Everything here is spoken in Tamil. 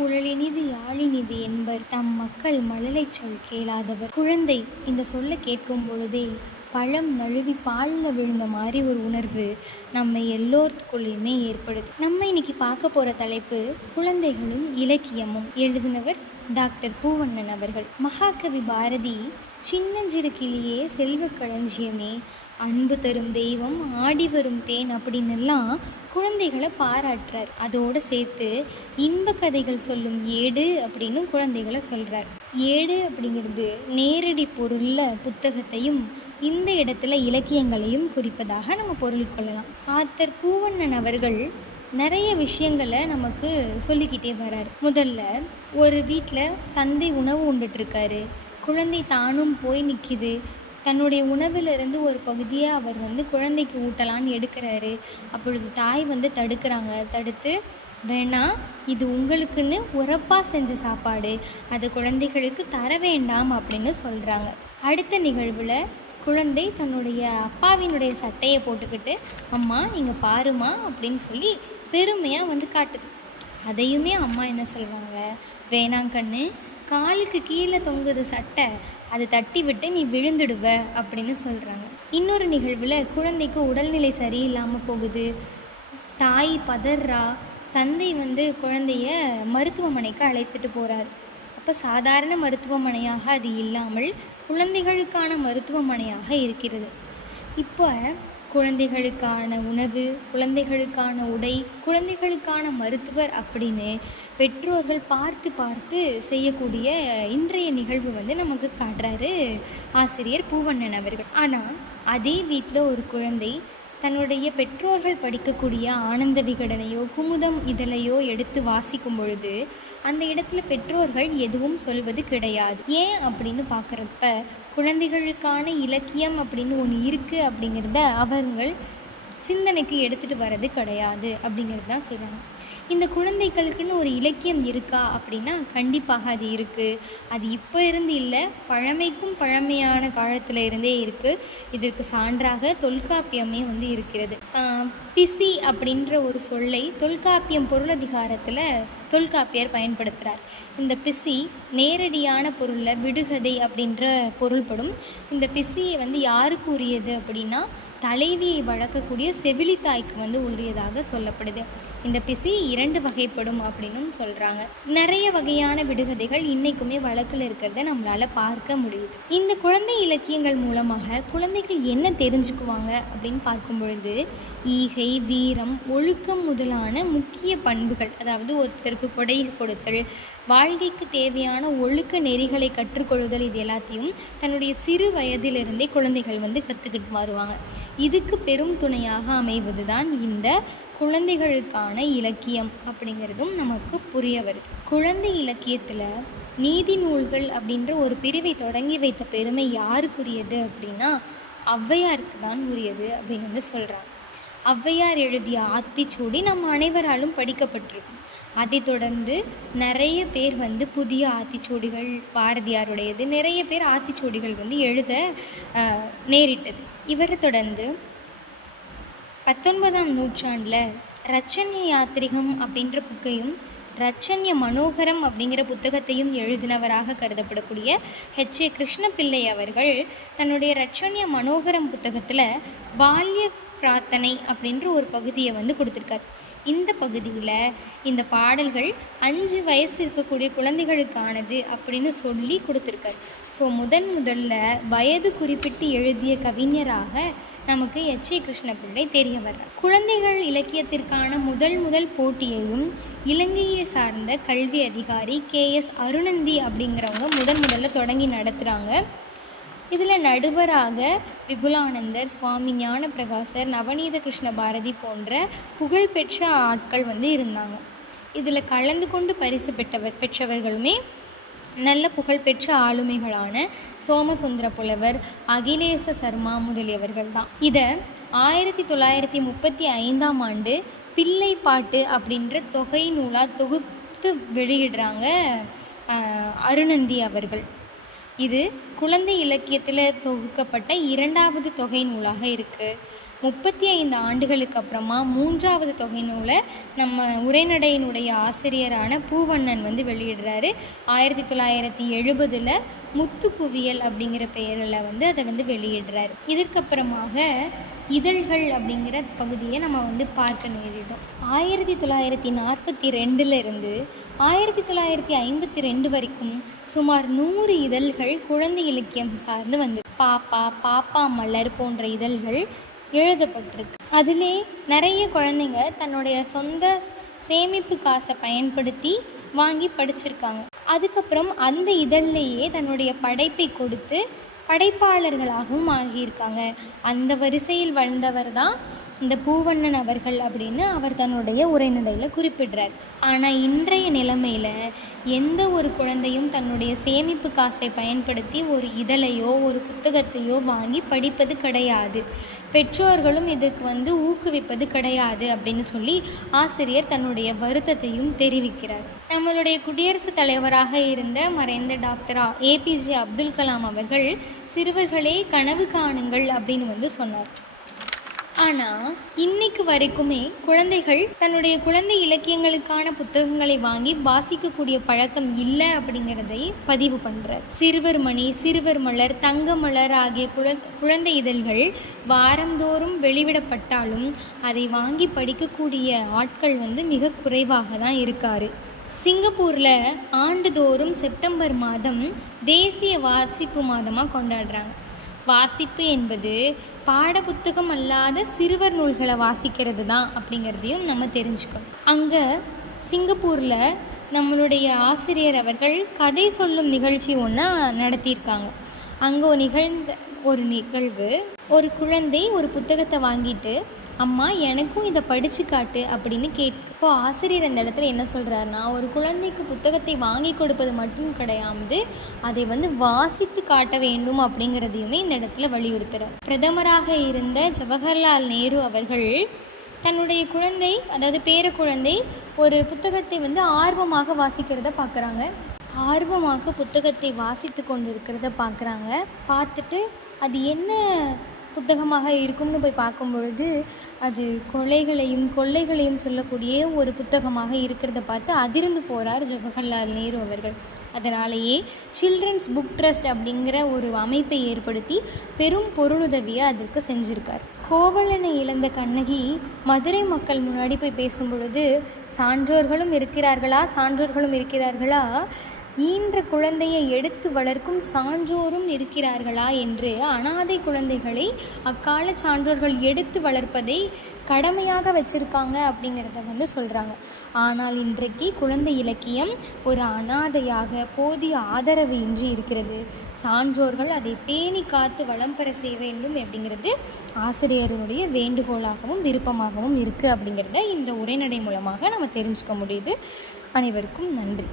குழலினிது யாழினிது என்பர் தம் மக்கள் மழலைச் சொல் கேளாதவர். குழந்தை இந்த சொல்லை கேட்கும் பொழுதே பழம் நழுவி பாலில் விழுந்த மாதிரி ஒரு உணர்வு நம்ம எல்லோருக்குள்ளேயுமே ஏற்படுது. நம்ம இன்னைக்கு பார்க்க போகிற தலைப்பு குழந்தைகளும் இலக்கியமும். எழுதினவர் டாக்டர் பூவண்ணன் அவர்கள். மகாகவி பாரதி சின்னஞ்சிறு கிளியே செல்வ களஞ்சியமே, அன்பு தரும் தெய்வம், ஆடி வரும் தேன் அப்படின்னுலாம் குழந்தைகளை பாராட்டுறார். அதோடு சேர்த்து இன்ப கதைகள் சொல்லும் ஏடு அப்படின்னு குழந்தைகளை சொல்கிறார். ஏடு அப்படிங்கிறது நேரடி பொருளில் புத்தகத்தையும் இந்த இடத்துல இலக்கியங்களையும் குறிப்பதாக நம்ம பொருள் கொள்ளலாம். ஆத்தர் பூவண்ணன் அவர்கள் நிறைய விஷயங்களை நமக்கு சொல்லிக்கிட்டே வர்றார். முதல்ல ஒரு வீட்டில் தந்தை உணவு உண்டுட்ருக்காரு. குழந்தை தானும் போய் நிற்கிது. தன்னுடைய உணவிலிருந்து ஒரு பகுதியை அவர் குழந்தைக்கு ஊட்டலான்னு எடுக்கிறாரு. அப்பொழுது தாய் தடுக்கிறாங்க. தடுத்து, வேணாம், இது உங்களுக்குன்னு உரப்பாக செஞ்ச சாப்பாடு, அது குழந்தைகளுக்கு தர வேண்டாம் அப்படின்னு சொல்கிறாங்க. அடுத்த நிகழ்வில் குழந்தை தன்னுடைய அப்பாவினுடைய சட்டையை போட்டுக்கிட்டு, அம்மா இங்கே பாருமா அப்படின்னு சொல்லி பெருமையாக காட்டுது. அதையுமே அம்மா என்ன சொல்கிறாங்க, வேணாங்கண்ணு, காலுக்கு கீழே தொங்குது சட்டை, அதை தட்டி விட்டு நீ விழுந்துடுவ அப்படின்னு சொல்கிறாங்க. இன்னொரு நிகழ்வில் குழந்தைக்கு உடல்நிலை சரியில்லாமல் போகுது. தாய் பதறா. தந்தை குழந்தைய மருத்துவமனைக்கு அழைத்துட்டு போகிறார். அப்போ சாதாரண மருத்துவமனையாக அது இல்லாமல் குழந்தைகளுக்கான மருத்துவமனையாக இருக்கிறது. இப்போ குழந்தைகளுக்கான உணவு, குழந்தைகளுக்கான உடை, குழந்தைகளுக்கான மருத்துவர் அப்படின்னு பெற்றோர்கள் பார்த்து பார்த்து செய்யக்கூடிய இன்றைய நிகழ்வு நமக்கு காட்டுறாரு ஆசிரியர் பூவண்ணன் அவர்கள். ஆனால் அதே வீட்டில் ஒரு குழந்தை தன்னுடைய பெற்றோர்கள் படிக்கக்கூடிய ஆனந்த விகடனையோ குமுதம் இதழையோ எடுத்து வாசிக்கும் பொழுது அந்த இடத்துல பெற்றோர்கள் எதுவும் சொல்வது கிடையாது. ஏன் அப்படின்னு பார்க்குறப்ப குழந்தைகளுக்கான இலக்கியம் அப்படின்னு ஒன்று இருக்குது அப்படிங்கிறத அவர்கள் சிந்தனைக்கு எடுத்துகிட்டு வர்றது கிடையாது அப்படிங்கிறது தான் சொல்கிறாங்க. இந்த குழந்தைகளுக்குன்னு ஒரு இலக்கியம் இருக்கா அப்படின்னா கண்டிப்பாக அது இருக்குது. அது இப்போ இருந்து இல்லை, பழமைக்கும் பழமையான காலத்தில் இருந்தே இருக்குது. இதற்கு சான்றாக தொல்காப்பியமே இருக்கிறது. பிசி அப்படின்ற ஒரு சொல்லை தொல்காப்பியம் பொருளதிகாரத்தில் தொல்காப்பியர் பயன்படுத்துகிறார். இந்த பிசி நேரடியான பொருளில் விடுகதை அப்படின்ற பொருள்படும். இந்த பிசியை யாருக்கு உரியது அப்படின்னா தலைவியை வளர்க்கக்கூடிய செவிலித்தாய்க்கு உரியதாக சொல்லப்படுது. இந்த பிசி 2 வகைப்படும் அப்படின்னும் சொல்கிறாங்க. நிறைய வகையான விடுகதைகள் இன்றைக்குமே வழக்கில் இருக்கிறத நம்மளால் பார்க்க முடியுது. இந்த குழந்தை இலக்கியங்கள் மூலமாக குழந்தைகள் என்ன தெரிஞ்சுக்குவாங்க அப்படின்னு பார்க்கும் பொழுது ஈகை, வீரம், ஒழுக்கம் முதலான முக்கிய பண்புகள், அதாவது ஒருத்தருக்கு கொடை கொடுத்தல், வாழ்க்கைக்கு தேவையான ஒழுக்க நெறிகளை கற்றுக்கொள்ளுதல், இது எல்லாத்தையும் தன்னுடைய சிறு வயதிலிருந்தே குழந்தைகள் கற்றுக்கிட்டு வருவாங்க. இதுக்கு பெரும் துணையாக அமைவது தான் இந்த குழந்தைகளுக்கான இலக்கியம் அப்படிங்கிறதும் நமக்கு புரிய வருது. குழந்தை இலக்கியத்தில் நீதி நூல்கள் அப்படின்ற ஒரு பிரிவை தொடங்கி வைத்த பெருமை யாருக்குரியது அப்படின்னா ஔவையாருக்கு தான் உரியது அப்படின்னு சொல்கிறாங்க. ஔவையார் எழுதிய ஆத்திச்சூடி நம்ம அனைவராலும் படிக்கப்பட்டிருக்கும். அதை தொடர்ந்து நிறைய பேர் புதிய ஆத்திச்சூடிகள், பாரதியாருடையது, நிறைய பேர் ஆத்திச்சூடிகள் எழுத நேரிட்டது. இவரை தொடர்ந்து 19ஆம் நூற்றாண்டில் ரச்சன்ய யாத்திரிகம் அப்படின்ற புக்கையும் ரச்சன்ய மனோகரம் அப்படிங்கிற புத்தகத்தையும் எழுதினவராக கருதப்படக்கூடிய ஹெச்.ஏ. கிருஷ்ணபிள்ளை அவர்கள் தன்னுடைய ரச்சன்ய மனோகரம் புத்தகத்தில் பால்ய பிரார்த்தனை அப்படின்ற ஒரு பகுதியை கொடுத்துருக்கார். இந்த பகுதியில் இந்த பாடல்கள் 5 வயசு இருக்கக்கூடிய குழந்தைகளுக்கானது அப்படின்னு சொல்லி கொடுத்துருக்கார். ஸோ முதல்ல வயது குறிப்பிட்டு எழுதிய கவிஞராக நமக்கு ஹெச்.ஏ. கிருஷ்ணபிள்ளை தெரிய வர்றார். குழந்தைகள் இலக்கியத்திற்கான முதல் போட்டியையும் இலங்கையை சார்ந்த கல்வி அதிகாரி K.S. அருணந்தி அப்படிங்கிறவங்க முதல்ல தொடங்கி நடத்துகிறாங்க. இதில் நடுவராக விபுலானந்தர், சுவாமி ஞானப்பிரகாசர், நவநீத கிருஷ்ண பாரதி போன்ற புகழ்பெற்ற ஆட்கள் இருந்தாங்க. இதில் கலந்து கொண்டு பரிசு பெற்றவர்களுமே நல்ல புகழ்பெற்ற ஆளுமைகளான சோமசுந்தர புலவர், அகிலேச சர்மா முதலியவர்கள் தான். இதை 1935ஆம் ஆண்டு பிள்ளைப்பாட்டு அப்படின்ற தொகை நூலாக தொகுத்து வெளியிடுறாங்க அருணந்தி அவர்கள். இது குழந்தை இலக்கியத்தில் தொகுக்கப்பட்ட 2வது தொகை நூலாக இருக்குது. 35 ஆண்டுகளுக்கு அப்புறமா 3வது தொகை நூலை நம்ம உரைநடையினுடைய ஆசிரியரான பூவண்ணன் வந்து வெளியிடுறாரு. 1970 முத்துக்குவியல் அப்படிங்கிற பெயரில் வந்து அதை வந்து வெளியிடுறாரு. இதற்கப்புறமாக இதழ்கள் அப்படிங்கிற பகுதியை நம்ம வந்து பார்க்க நேரிடும். 1942 1952 வரைக்கும் சுமார் 100 இதழ்கள் குழந்தை இலக்கியம் சார்ந்து வந்து பாப்பா, பாப்பா மலர் போன்ற இதழ்கள் எழுதப்பட்டிருக்கு. அதிலே நிறைய குழந்தைங்க தன்னுடைய சொந்த சேமிப்பு காசை பயன்படுத்தி வாங்கி படிச்சிருக்காங்க. அதுக்கப்புறம் அந்த இதழ்லையே தன்னுடைய படைப்பை கொடுத்து படைப்பாளர்களாகவும் ஆகியிருக்காங்க. அந்த வரிசையில் வளர்ந்தவர் தான் இந்த பூவண்ணன் அவர்கள் அப்படின்னு அவர் தன்னுடைய உரைநடையில் குறிப்பிடுறார். ஆனால் இன்றைய நிலைமையில் எந்த ஒரு குழந்தையும் தன்னுடைய சேமிப்பு காசை பயன்படுத்தி ஒரு இதழையோ ஒரு புத்தகத்தையோ வாங்கி படிப்பது கிடையாது. பெற்றோர்களும் இதுக்கு வந்து ஊக்குவிப்பது கிடையாது அப்படின்னு சொல்லி ஆசிரியர் தன்னுடைய வருத்தத்தையும் தெரிவிக்கிறார். நம்மளுடைய குடியரசுத் தலைவராக இருந்த மறைந்த டாக்டர் APJ அப்துல் கலாம் அவர்கள் சிறுவர்களே கனவு காணுங்கள் அப்படின்னு வந்து சொன்னார். ஆனால் இன்னைக்கு வரைக்குமே குழந்தைகள் தன்னுடைய குழந்தை இலக்கியங்களுக்கான புத்தகங்களை வாங்கி வாசிக்கக்கூடிய பழக்கம் இல்லை அப்படிங்கிறதை பதிவு பண்ணுறார். சிறுவர் மணி, சிறுவர் மலர், தங்க மலர் ஆகிய குழந்தை இதழ்கள் வாரந்தோறும் வெளிவிடப்பட்டாலும் அதை வாங்கி படிக்கக்கூடிய ஆட்கள் வந்து மிக குறைவாக தான் இருக்காரு. சிங்கப்பூரில் ஆண்டுதோறும் செப்டம்பர் மாதம் தேசிய வாசிப்பு மாதமாக கொண்டாடுறாங்க. வாசிப்பு என்பது பாட புத்தகம் அல்லாத சிறுவர் நூல்களை வாசிக்கிறது தான் அப்படிங்கிறதையும் நம்ம தெரிஞ்சுக்கணும். அங்கே சிங்கப்பூரில் நம்மளுடைய ஆசிரியர் அவர்கள் கதை சொல்லும் நிகழ்ச்சி ஒன்று நடத்தியிருக்காங்க. அங்கே நிகழ்ந்த ஒரு நிகழ்வு, ஒரு குழந்தை ஒரு புத்தகத்தை வாங்கிட்டு அம்மா எனக்கும் இதை படித்து காட்டு அப்படின்னு இப்போ ஆசிரியர் அந்த இடத்துல என்ன சொல்கிறாருன்னா, ஒரு குழந்தைக்கு புத்தகத்தை வாங்கி கொடுப்பது மட்டும் கிடையாது, அதை வந்து வாசித்து காட்ட வேண்டும் அப்படிங்கிறதையுமே இந்த இடத்துல வலியுறுத்துகிறார். பிரதமராக இருந்த ஜவஹர்லால் நேரு அவர்கள் தன்னுடைய குழந்தை, அதாவது பேர குழந்தை ஒரு புத்தகத்தை வந்து ஆர்வமாக வாசிக்கிறத பார்க்குறாங்க. ஆர்வமாக புத்தகத்தை வாசித்து கொண்டு இருக்கிறத பார்க்குறாங்க. பார்த்துட்டு அது என்ன புத்தகமாக இருக்கும்னு போய் பார்க்கும் பொழுது அது கொள்ளைகளையும் சொல்லக்கூடிய ஒரு புத்தகமாக இருக்கிறத பார்த்து அதிர்ந்து போகிறார் ஜவஹர்லால் நேரு அவர்கள். அதனாலேயே சில்ட்ரன்ஸ் புக் ட்ரஸ்ட் அப்படிங்கிற ஒரு அமைப்பை ஏற்படுத்தி பெரும் பொருளுதவியை அதற்கு செஞ்சுருக்கார். கோவலனை இழந்த கண்ணகி மதுரை மக்கள் முன்னாடி போய் பேசும் பொழுது சான்றோர்களும் இருக்கிறார்களா, ஈன்ற குழந்தையை எடுத்து வளர்க்கும் சான்றோரும் இருக்கிறார்களா என்று அனாதை குழந்தைகளை அக்கால சான்றோர்கள் எடுத்து வளர்ப்பதை கடமையாக வச்சுருக்காங்க அப்படிங்கிறத வந்து சொல்கிறாங்க. ஆனால் இன்றைக்கு குழந்தை இலக்கியம் ஒரு அனாதையாக போதிய ஆதரவு இன்றி இருக்கிறது. சான்றோர்கள் அதை பேணி காத்து வளம் பெற செய்ய வேண்டும் அப்படிங்கிறது ஆசிரியருடைய வேண்டுகோளாகவும் விருப்பமாகவும் இருக்குது அப்படிங்கிறத இந்த உரைநடை மூலமாக நம்ம தெரிஞ்சுக்க முடியுது. அனைவருக்கும் நன்றி.